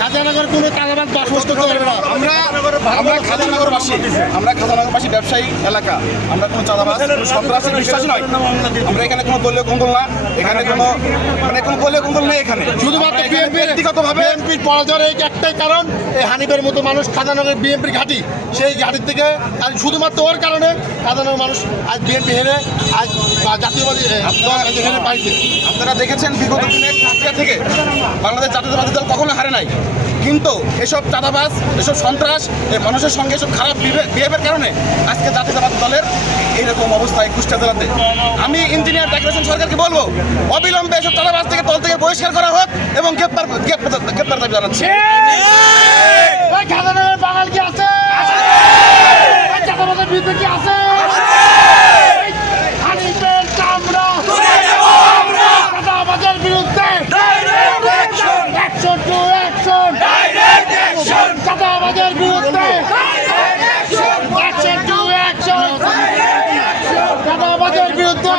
খাজানগর কোনো চাঁদাবাজ বসবাস করতে পারবে না। আমরা খাজানগরবাসী ব্যবসায়ী এলাকা, আমরা কোনো চাঁদাবাজ সন্ত্রাসী বিশ্বাসী নয়। আমরা এখানে কোনো দলীয় কন্দল না, এখানে কোনো কোনো দলীয় কন্দল নেই। এখানে শুধুমাত্র ব্যক্তিগতভাবে বিএনপির পরাজয়ের এই একটাই কারণ, এই হানিফের মতো মানুষ খাজানগর বিএনপির ঘাঁটি, সেই ঘাঁটির থেকে আর শুধুমাত্র ওর কারণে খাজানগর মানুষ আজ বিএনপি হেরে আজ জাতীয়বাদী হেরে পাইছে। আপনারা দেখেছেন বিগত দিনে কুষ্টিয়া থেকে বাংলাদেশ জাতীয়তাবাদী দল কখনো হারে নাই, কিন্তু এসব চাঁদাবাজ, এসব সন্ত্রাস, এই মানুষের সঙ্গে এসব খারাপ বিহেভিয়ারের কারণে আজকে জাতীয়তাবাদী দলের এইরকম অবস্থায় কুষ্টিয়া জেলাতে। আমি ইঞ্জিনিয়ার জাকির হোসেন সরকারকে বলবো, অবিলম্বে এসব চাঁদাবাজ থেকে দল থেকে বহিষ্কার করা হোক এবং গ্রেপ্তার দাবি জানাচ্ছি। খাজানগর বাঙাল কি আছে? চাঁদাবাজের বিরুদ্ধে কি আছে? হানিফের চামড়া চাঁদাবাজের বিরুদ্ধে অ্যাকশন টু অ্যাকশন, চাঁদাবাজের বিরুদ্ধে অ্যাকশন টু অ্যাকশন, চাঁদাবাজের বিরুদ্ধে